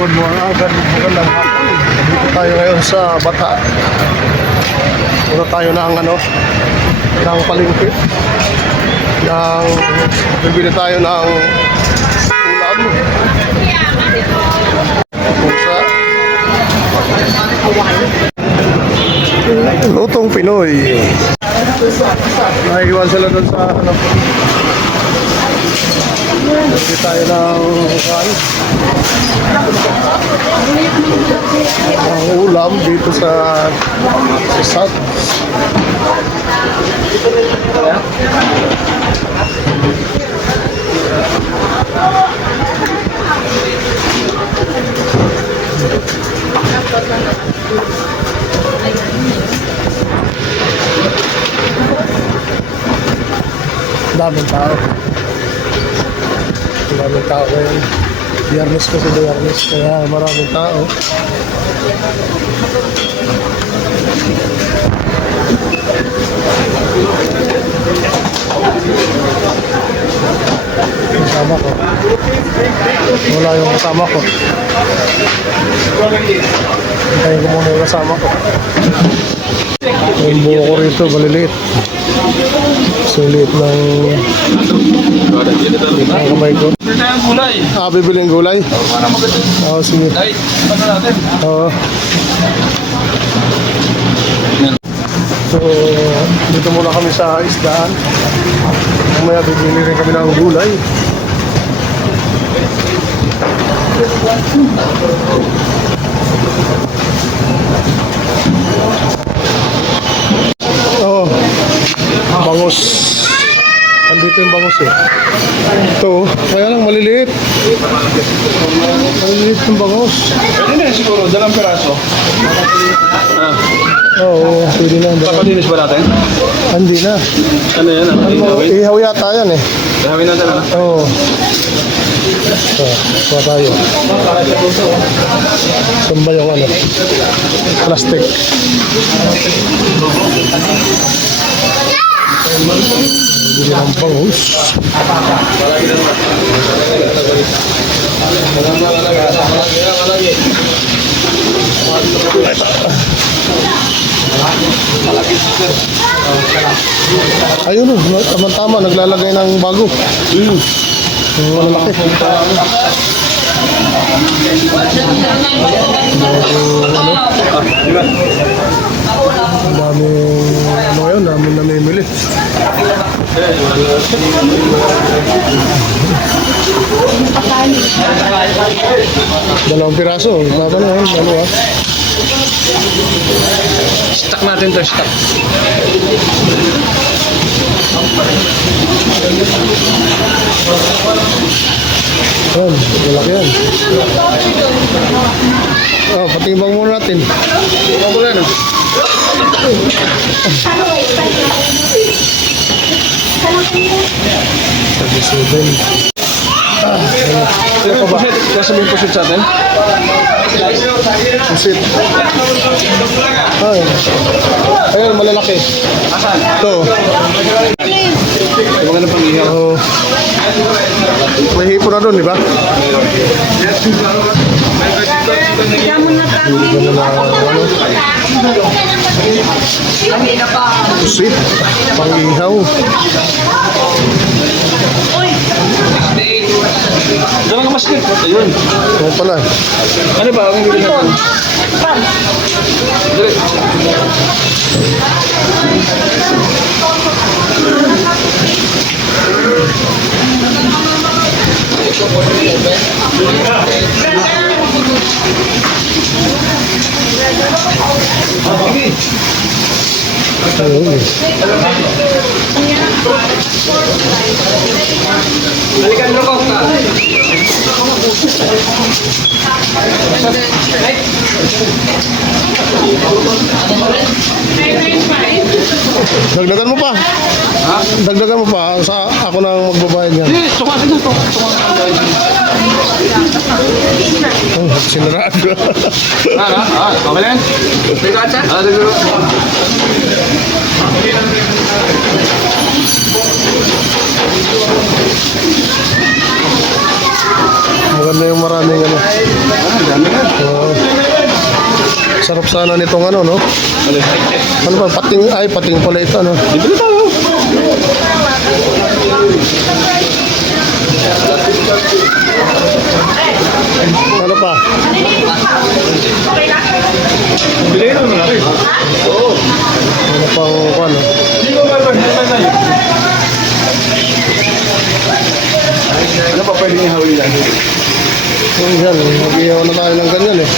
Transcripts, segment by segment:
Good morning, magandang hapon. Dito tayo ngayon sa Bata. Muna tayo ng ng palengke. Bibili tayo ng ulam. Pusa. Lutong Pinoy. Naiwan sila doon sa Bibili tayo ng ulam dito sa South. Daming tao. Maraming tao ngayon. Biyernes kasi Biyernes, kaya maraming tao. Kasama ko. Wala yung kasama ko. Hintayin ko muna yung kasama ko. Yung buo ko rito, maliliit. So, liit ng kamay ko. Bibili ng gulay? Oo, sige. Oo. So, dito muna kami sa isdaan. Mamaya bibili rin kami ng gulay. Oo. Bangus. Andito yung bangus eh. Ito, kaya lang maliliit. Maliliit yung bangus. Pwede na siguro, dalang peraso. Oo, pwede na. Papalinis ba natin? Hindi na. Ano yan? Ihaw yata yan eh. Ihawin natin ano? Oo. So, kuha tayo. Saan ba yung plastic. Bili ng bangus. Ayun o, tama-tama, naglalagay ng bago. Malalaki. Daming namimili. Dalawang piraso, baba na yun, dalawa. Stock natin to, stock. Yan, malaki yan. Patimbang muna natin. Patimbang muna no? Ano ba? Nasa may pusit sa atin? Pusit. Ayun, malalaki. Asan? Ito. Yung mga pang-ihaw. May hipo na doon, di ba? Pusit. Pang-ihaw. Dalang ka maskip. Ayun. Oo pala. Ano ba? Ang bibili natin? Dali. Balikan mo ko. Dagdagan mo pa. Ha? Dagdagan mo pa. Sa ako nang magbabayad yan. Hindi, tumasin na ito. Sinarado. Okay lang? May katsa? Dagdagan. Maganda na yung maraming ano. Dami na. Oo. Sarap sana nitong ano, no? Ano ba, pating pala ito, no? Bibili tayo. Ano pa? Bili na mo natin. Oo. Ano pang, ano? Hindi mo ba na. Ano pa pwede niya hawin lang? Yan, mag-ihaw na tayo ng ganyan, eh.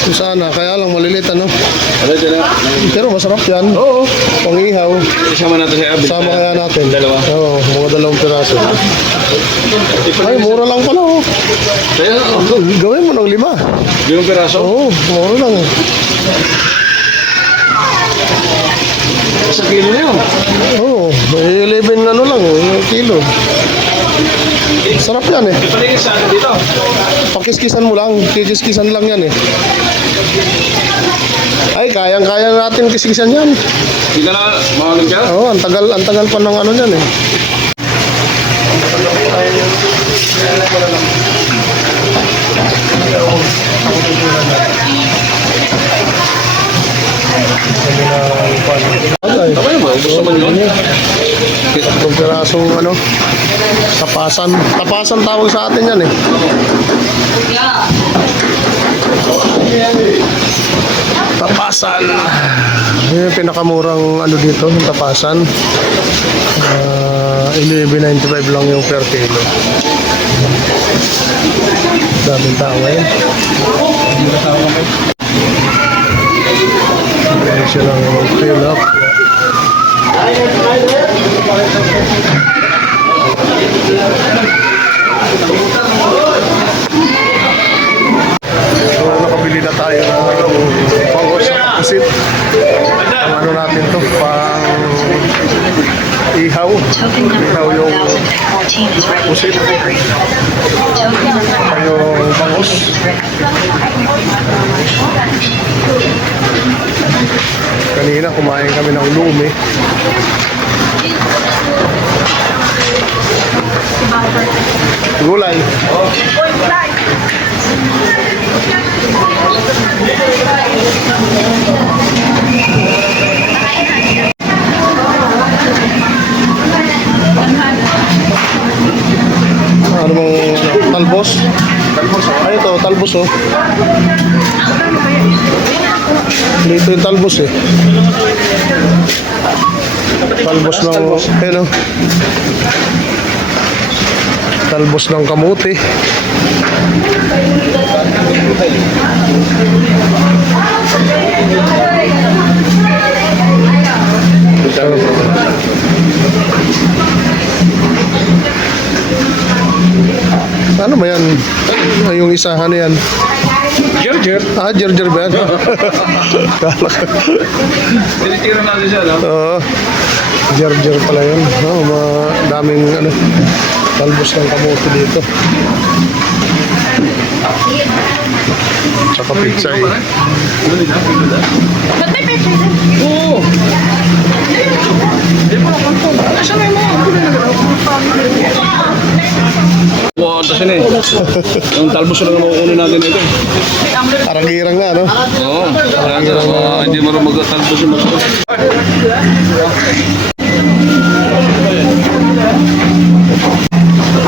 So, sana, kaya lang malilit, ano? Ano dyan na? Pero masarap yan. Oo. Pang-ihaw. Isama natin sa Abel. Sama kaya natin. Dalawa. Oo, mga 2 piraso. Ay, mura lang pala, oh. Kaya, Gawin mo ng 5. 5 piraso. Oo, mura lang, eh. Sa kilo na yun. Oo, 11 ano lang, kilo. Sarap yan, eh. Palingin sa ano dito. Pakiskisan mo lang, kikiskisan lang yan, eh. Ay, kayang-kaya natin kiskisan yan. Hindi ka na mahangin ka? Oo, ang tagal pa ng ano yan, eh. Ay, Tama yun ba? Gusto mo yun? itong pirasong ano, tapasan. Tapasan tawag sa atin yan, eh. Tapasan. Yun yung pinakamurang ano dito, yung tapasan. 11.95 lang yung per kilo. Daming tao ngayon. Presyo lang yung fill up. So, nakabili na tayo ng pangos sa pusit. Ang ano natin to, pang ihaw. Ihaw yung pusit. Yung pangos. Kanina kumain kami ng lumi. Gulay. Ano bang talbos? Talbos. Ay, ito, talbos, oh. Dito yung talbos, eh. Talbos ng, ano? Talbos ng kamuti. Ano ba yan? Ay, yung isa, ano yan? Jer. Ah, jer ba yan? Kala ko. Tinitira natin siya, no? Oo. Jer pala yun. Oh, daming ano, talbos ng kamote dito. Tsaka pizza, eh. Ba't may picture din? Oo. Hindi mo lang kanto. Nasaan na yung mga wow, tapos yun eh. Yung talbos na naman kukunin natin ito. Parang-girang na, no? Oo. Hindi mo rin mag-talbos yung mga.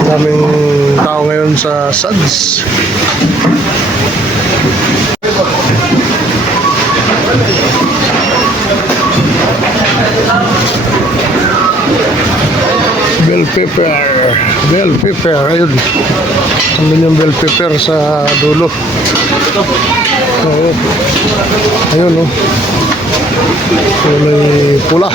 Daming tao ngayon sa SADS. Bell pepper, ayun. Andun yung bell pepper sa dulo. Oo. Ayun, no? Kulay pula.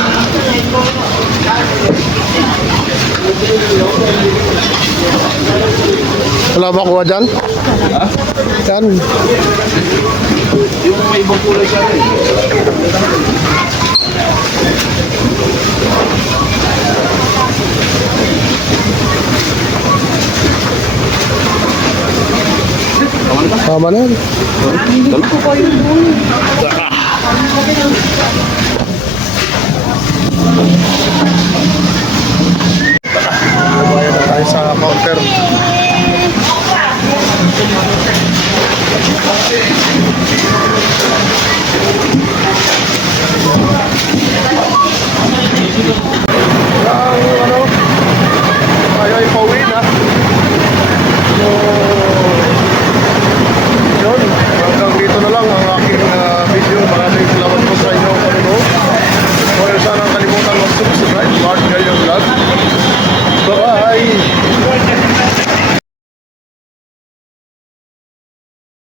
Wala ba kuha dyan? Ha? Yan. Yung may ibang kulay siya rin. Tama na yan. Dalawa ko pa yun.